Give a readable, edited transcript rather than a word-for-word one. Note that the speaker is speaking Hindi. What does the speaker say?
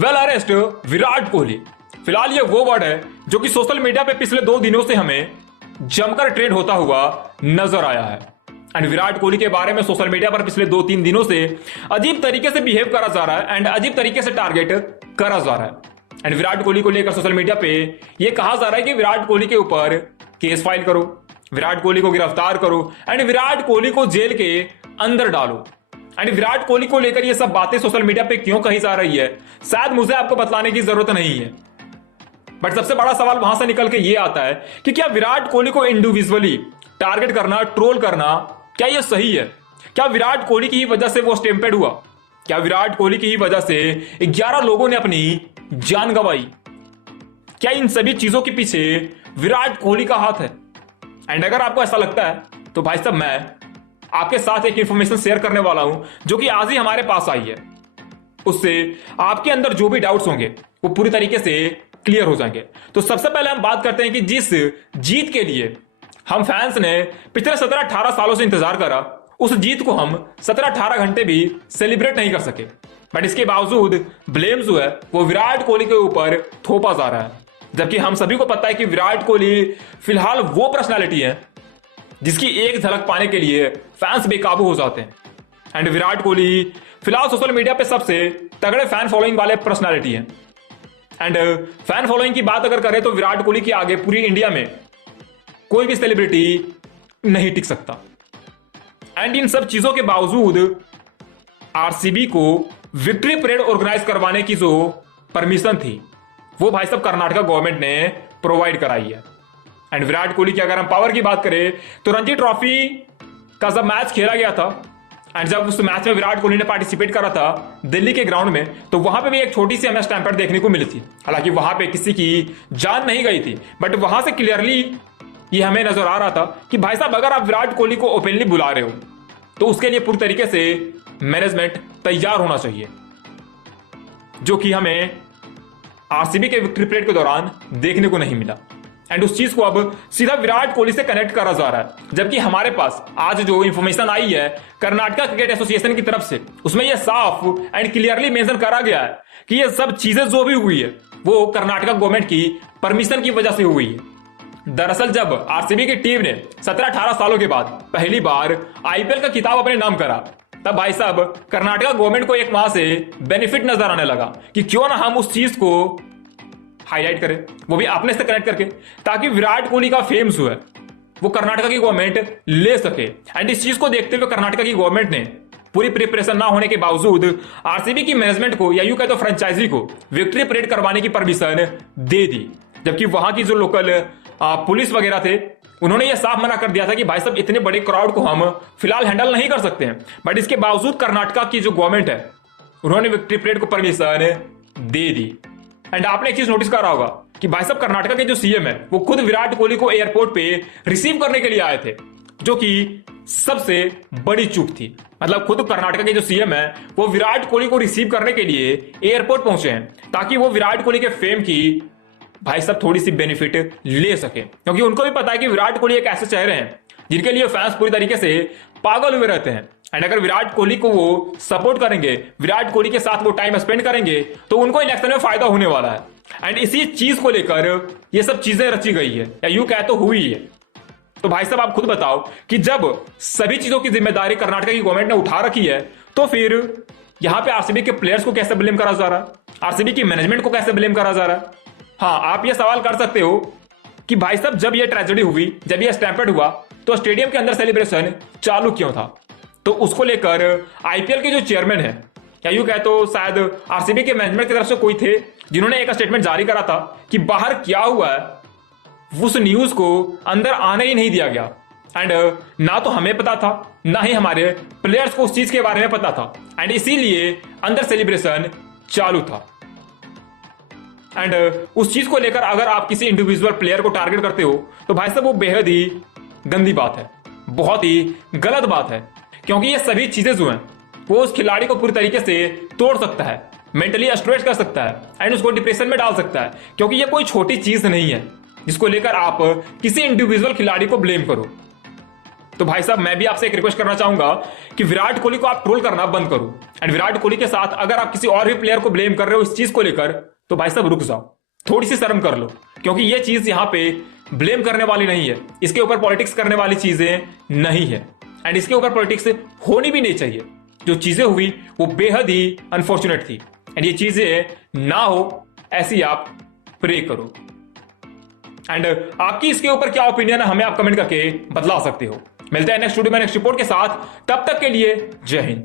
Well arrest Virat Kohli. फिलहाल ये वो वर्ड है जो कि सोशल मीडिया पे पिछले 2 दिनों से हमें जमकर ट्रेंड होता हुआ नजर आया है। एंड विराट कोहली के बारे में सोशल मीडिया पर पिछले 2-3 दिनों से अजीब तरीके से बिहेव करा जा रहा है एंड अजीब तरीके से टारगेट करा जा रहा है। एंड विराट कोहली को लेकर सोशल मीडिया पे ये कहा जा रहा है कि विराट कोहली के ऊपर केस फाइल करो, विराट कोहली को गिरफ्तार करो एंड विराट कोहली को जेल के अंदर डालो। एंड विराट कोहली को लेकर ये सब बातें सोशल मीडिया पे क्यों कही जा रही है, शायद मुझे आपको बतलाने की जरूरत नहीं है। बट सबसे बड़ा सवाल वहां से निकल के ये आता है कि क्या विराट कोहली को इंडिविजुअली टारगेट करना, ट्रोल करना, क्या ये सही है? क्या विराट कोहली की ही वजह से वो स्टेम्पेड हुआ? क्या विराट कोहली की ही वजह से 11 लोगों ने अपनी जान गंवाई? क्या इन सभी चीजों के पीछे विराट कोहली का हाथ है? एंड अगर आपको ऐसा लगता है तो भाई साहब मैं आपके साथ एक इंफॉर्मेशन शेयर करने वाला हूं जो कि आज ही हमारे पास आई है। उससे आपके अंदर जो भी डाउट्स होंगे वो पूरी तरीके से क्लियर हो जाएंगे। तो सबसे पहले हम बात करते हैं कि जिस जीत के लिए हम फैंस ने पिछले 17-18 सालों से इंतजार करा, उस जीत को हम 17-18 घंटे भी सेलिब्रेट नहीं कर सके। बट इसके बावजूद ब्लेम जो है वो विराट कोहली के ऊपर थोपा जा रहा है, जबकि हम सभी को पता है कि विराट कोहली फिलहाल वो पर्सनालिटी है जिसकी एक झलक पाने के लिए फैंस बेकाबू हो जाते हैं। एंड विराट कोहली फिलहाल सोशल मीडिया पे सबसे तगड़े फैन फॉलोइंग वाले पर्सनालिटी हैं। एंड फैन फॉलोइंग की बात अगर करें तो विराट कोहली के आगे पूरी इंडिया में कोई भी सेलिब्रिटी नहीं टिक सकता। एंड इन सब चीजों के बावजूद आरसीबी को विक्ट्री परेड ऑर्गेनाइज करवाने की जो परमिशन थी वो भाई साहब कर्नाटका गवर्नमेंट ने प्रोवाइड कराई है। एंड विराट कोहली की अगर हम पावर की बात करें तो रणजी ट्रॉफी का जब मैच खेला गया था एंड जब उस मैच में विराट कोहली ने पार्टिसिपेट करा था दिल्ली के ग्राउंड में, तो वहां पे भी एक छोटी सी हमें स्टैम्पेड देखने को मिली थी। हालांकि वहां पे किसी की जान नहीं गई थी, बट वहां से क्लियरली ये हमें नजर आ रहा था कि भाई साहब अगर आप विराट कोहली को ओपनली बुला रहे हो तो उसके लिए पूरी तरीके से मैनेजमेंट तैयार होना चाहिए, जो कि हमें आरसीबी के विक्ट्री परेड के दौरान देखने को नहीं मिला। एंड उस चीज को अब सीधा विराट कोहली से कनेक्ट करा जा रहा है, जबकि हमारे पास आज जो इंफॉर्मेशन आई है कर्नाटका क्रिकेट एसोसिएशन की तरफ से, उसमें यह साफ एंड क्लियरली मेंशन करा गया है कि ये सब चीजें जो भी हुई है वो कर्नाटका गवर्नमेंट की परमिशन की वजह से हुई है। दरअसल जब आरसीबी की टीम ने 17-18 सालों के बाद पहली बार आईपीएल का खिताब अपने नाम करा, तब भाई साहब कर्नाटका गवर्नमेंट को एक वहां से बेनिफिट नजर आने लगा कि क्यों ना हम उस चीज को हाईलाइट करें, वो भी अपने से कनेक्ट करके, ताकि विराट कोहली का फेम जो है वो कर्नाटका की गवर्नमेंट ले सके। एंड इस चीज को देखते हुए कर्नाटका की गवर्नमेंट ने पूरी प्रिपरेशन ना होने के बावजूद आरसीबी की मैनेजमेंट को या यूं कहे तो फ्रेंचाइजी को विक्ट्री परेड करवाने की परमिशन दे दी, जबकि वहां की जो लोकल पुलिस वगैरह थे उन्होंने यह साफ मना कर दिया था कि भाई साहब इतने बड़े क्राउड को हम फिलहाल हैंडल नहीं कर सकते हैं। बट इसके बावजूद कर्नाटका की जो गवर्नमेंट है उन्होंने विक्ट्री परेड को परमिशन दे दी। एंड आपने एक चीज नोटिस करा होगा कि भाई साहब कर्नाटका के जो सीएम है वो खुद विराट कोहली को एयरपोर्ट पे रिसीव करने के लिए आए थे, जो कि सबसे बड़ी चूक थी। मतलब खुद कर्नाटका के जो सीएम है वो विराट कोहली को रिसीव करने के लिए एयरपोर्ट पहुंचे हैं, ताकि वो विराट कोहली के फेम की भाई साहब थोड़ी सी बेनिफिट ले सके, क्योंकि उनको भी पता है कि विराट कोहली एक ऐसे चेहरे हैं जिनके लिए फैंस पूरी तरीके से पागल हुए रहते हैं। एंड अगर विराट कोहली को वो सपोर्ट करेंगे, विराट कोहली के साथ वो टाइम स्पेंड करेंगे, तो उनको इलेक्शन में फायदा होने वाला है। एंड इसी चीज को लेकर ये सब चीजें रची गई है, या यूं कहे तो हुई है। तो भाई साहब आप खुद बताओ कि जब सभी चीजों की जिम्मेदारी कर्नाटका की गवर्नमेंट ने उठा रखी है, तो फिर यहां पे आरसीबी के प्लेयर्स को कैसे ब्लेम करा जा रहा है, आरसीबी की मैनेजमेंट को कैसे ब्लेम करा जा रहा है? हाँ, आप ये सवाल कर सकते हो कि भाई साहब जब ये ट्रेजेडी हुई, जब ये स्टैम्पेड हुआ, तो स्टेडियम के अंदर सेलिब्रेशन चालू क्यों था? तो उसको लेकर आईपीएल के जो चेयरमैन है, या यूं कहे तो शायद आरसीबी के मैनेजमेंट की तरफ से कोई थे जिन्होंने एक स्टेटमेंट जारी करा था कि बाहर क्या हुआ है उस न्यूज को अंदर आने ही नहीं दिया गया। एंड ना तो हमें पता था, ना ही हमारे प्लेयर्स को उस चीज के बारे में पता था, एंड इसीलिए अंदर सेलिब्रेशन चालू था। एंड उस चीज को लेकर अगर आप किसी इंडिविजुअल प्लेयर को टारगेट करते हो तो भाई साहब वो बेहद ही गंदी बात है, बहुत ही गलत बात है, क्योंकि ये सभी चीजें जो हैं वो उस खिलाड़ी को पूरी तरीके से तोड़ सकता है, मेंटली स्ट्रेस कर सकता है एंड उसको डिप्रेशन में डाल सकता है, क्योंकि ये कोई छोटी चीज नहीं है जिसको लेकर आप किसी इंडिविजुअल खिलाड़ी को ब्लेम करो। तो भाई साहब मैं भी आपसे एक रिक्वेस्ट करना चाहूंगा कि विराट कोहली को आप ट्रोल करना बंद करो। एंड विराट कोहली के साथ अगर आप किसी और भी प्लेयर को ब्लेम कर रहे हो इस चीज को लेकर, तो भाई साहब रुक जाओ, थोड़ी सी शर्म कर लो, क्योंकि ये चीज यहां पे ब्लेम करने वाली नहीं है, इसके ऊपर पॉलिटिक्स करने वाली चीजें नहीं है, एंड इसके ऊपर पॉलिटिक्स होनी भी नहीं चाहिए। जो चीजें हुई वो बेहद ही अनफॉर्चुनेट थी, एंड ये चीजें ना हो ऐसी आप प्रे करो। एंड आपकी इसके ऊपर क्या ओपिनियन है हमें आप कमेंट करके बतला सकते हो। मिलते हैं नेक्स्ट वीडियो में नेक्स्ट रिपोर्ट के साथ, तब तक के लिए जय हिंद।